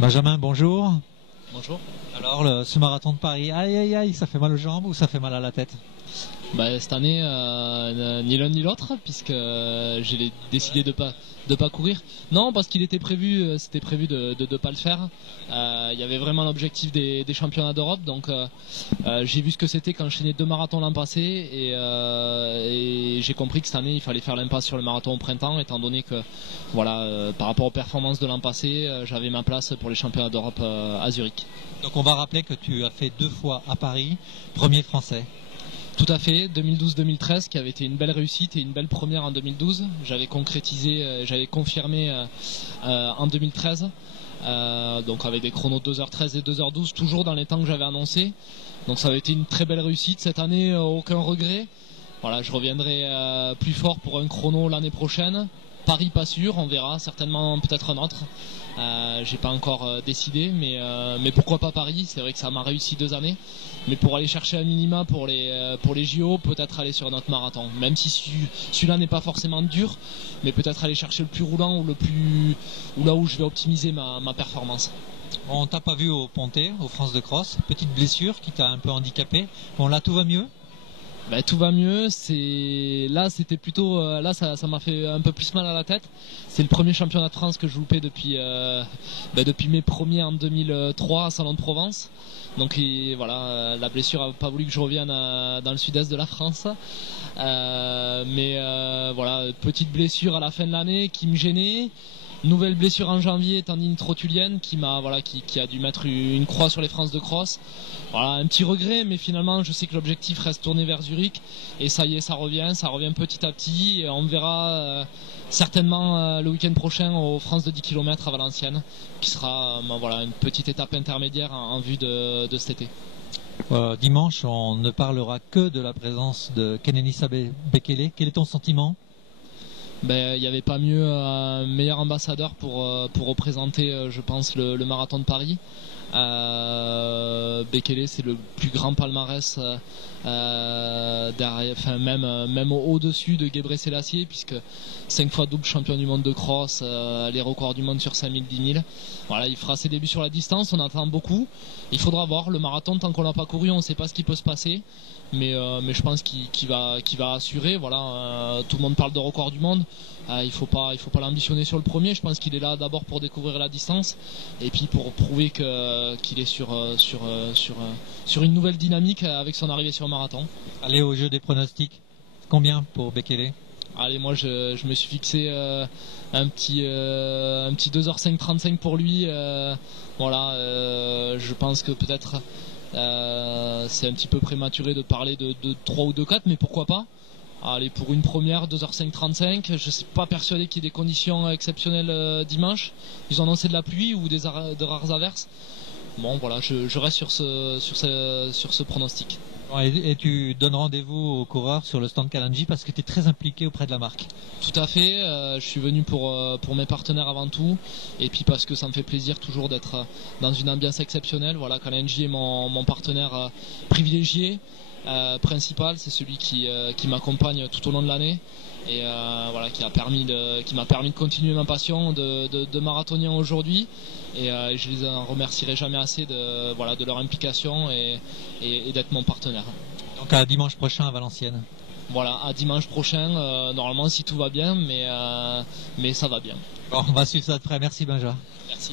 Benjamin, bonjour. Bonjour. Alors, ce marathon de Paris, aïe aïe aïe, ça fait mal aux jambes ou ça fait mal à la tête? Cette année, ni l'un ni l'autre, puisque j'ai décidé de pas courir. Non, parce qu'il était prévu, c'était prévu de pas le faire. Il y avait vraiment l'objectif des championnats d'Europe, donc j'ai vu ce que c'était qu'enchaîner 2 marathons l'an passé, et j'ai compris que cette année il fallait faire l'impasse sur le marathon au printemps, étant donné que voilà, par rapport aux performances de l'an passé, j'avais ma place pour les championnats d'Europe à Zurich. Donc on va rappeler que tu as fait 2 fois à Paris, premier français. Tout à fait, 2012-2013 qui avait été une belle réussite et une belle première en 2012. J'avais concrétisé, j'avais confirmé en 2013, donc avec des chronos 2h13 et 2h12, toujours dans les temps que j'avais annoncé. Donc ça avait été une très belle réussite. Cette année, aucun regret. Voilà, je reviendrai plus fort pour un chrono l'année prochaine. Paris pas sûr, on verra, certainement peut-être un autre. J'ai pas encore décidé, mais pourquoi pas Paris? C'est vrai que ça m'a réussi 2 années, mais pour aller chercher un minima pour les JO, peut-être aller sur un autre marathon, même si celui-là n'est pas forcément dur, mais peut-être aller chercher le plus roulant ou là où je vais optimiser ma performance. On t'a pas vu au Pontet, au France de Cross, petite blessure qui t'a un peu handicapé. Bon là tout va mieux? Tout va mieux. C'était plutôt ça m'a fait un peu plus mal à la tête. C'est le premier championnat de France que je loupais depuis mes premiers en 2003 à Salon de Provence. Donc voilà, la blessure a pas voulu que je revienne dans le sud-est de la France. Voilà, petite blessure à la fin de l'année qui me gênait. Nouvelle blessure en janvier, tendinite rotulienne qui a dû mettre une croix sur les France de cross. Voilà, un petit regret, mais finalement je sais que l'objectif reste tourné vers Zurich, et ça y est, ça revient petit à petit, et on verra certainement le week-end prochain aux France de 10 km à Valenciennes, qui sera voilà, une petite étape intermédiaire en vue de cet été. Dimanche, on ne parlera que de la présence de Kenenisa Bekele. Quel est ton sentiment? Il n'y avait pas mieux, un meilleur ambassadeur pour représenter, je pense, le marathon de Paris. Bekele, c'est le plus grand palmarès derrière, enfin même au-dessus de Gebre Selassie, puisque 5 fois double champion du monde de cross, les records du monde sur 5000, 10 000. Voilà, il fera ses débuts sur la distance, on attend beaucoup. Il faudra voir le marathon, tant qu'on l'a pas couru, on ne sait pas ce qui peut se passer. Mais je pense qu'il va assurer. Voilà, tout le monde parle de record du monde. Il faut pas l'ambitionner sur le premier. Je pense qu'il est là d'abord pour découvrir la distance, et puis pour prouver qu'il est sur une nouvelle dynamique avec son arrivée sur le marathon. Allez au jeu des pronostics. Combien pour Bekele? Allez, moi je me suis fixé un petit 2h5-35 pour lui. Voilà, je pense que peut-être c'est un petit peu prématuré de parler de 3 ou de 4, mais pourquoi pas. Allez, pour une première, 2h5-35. Je ne suis pas persuadé qu'il y ait des conditions exceptionnelles dimanche. Ils ont annoncé de la pluie ou de rares averses. Bon, voilà, je reste sur ce pronostic. Et tu donnes rendez-vous aux coureurs sur le stand Kalanji parce que tu es très impliqué auprès de la marque. Tout à fait, je suis venu pour mes partenaires avant tout, et puis parce que ça me fait plaisir toujours d'être dans une ambiance exceptionnelle. Voilà, Kalanji est mon partenaire privilégié, principal, c'est celui qui m'accompagne tout au long de l'année, et voilà, qui m'a permis de continuer ma passion de marathonien aujourd'hui, et je les en remercierai jamais assez de leur implication et d'être mon partenaire. Donc à dimanche prochain à Valenciennes. Voilà, à dimanche prochain, normalement si tout va bien, mais ça va bien. Bon, on va suivre ça de près. Merci Benjamin. Merci.